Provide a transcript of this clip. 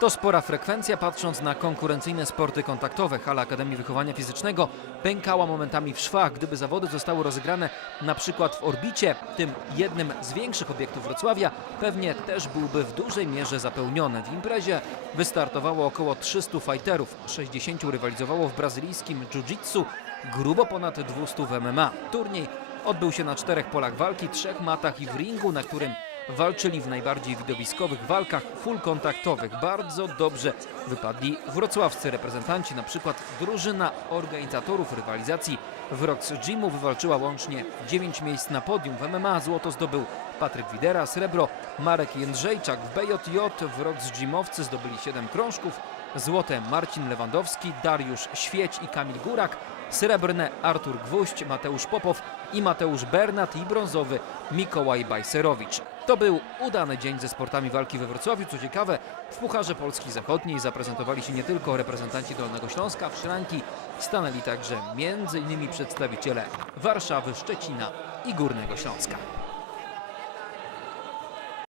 To spora frekwencja patrząc na konkurencyjne sporty kontaktowe. Hala Akademii Wychowania Fizycznego pękała momentami w szwach. Gdyby zawody zostały rozegrane na przykład w orbicie, tym jednym z większych obiektów Wrocławia, pewnie też byłby w dużej mierze zapełniony. W imprezie wystartowało około 300 fighterów, 60 rywalizowało w brazylijskim jiu-jitsu, grubo ponad 200 w MMA. Turniej odbył się na czterech polach walki, trzech matach i w ringu, na którym walczyli w najbardziej widowiskowych walkach full kontaktowych. Bardzo dobrze wypadli wrocławscy reprezentanci, na przykład drużyna organizatorów rywalizacji w Rox Gymu wywalczyła łącznie 9 miejsc na podium. W MMA złoto zdobył Patryk Widera, srebro Marek Jędrzejczak. W BJJ w Rox Gymowcy zdobyli 7 krążków, złote Marcin Lewandowski, Dariusz Świeć i Kamil Górak, srebrne Artur Gwóźdź, Mateusz Popow i Mateusz Bernat i brązowy Mikołaj Bajserowicz. To był udany dzień ze sportami walki we Wrocławiu. Co ciekawe, w Pucharze Polski Zachodniej zaprezentowali się nie tylko reprezentanci Dolnego Śląska, w szranki stanęli także m.in. przedstawiciele Warszawy, Szczecina i Górnego Śląska.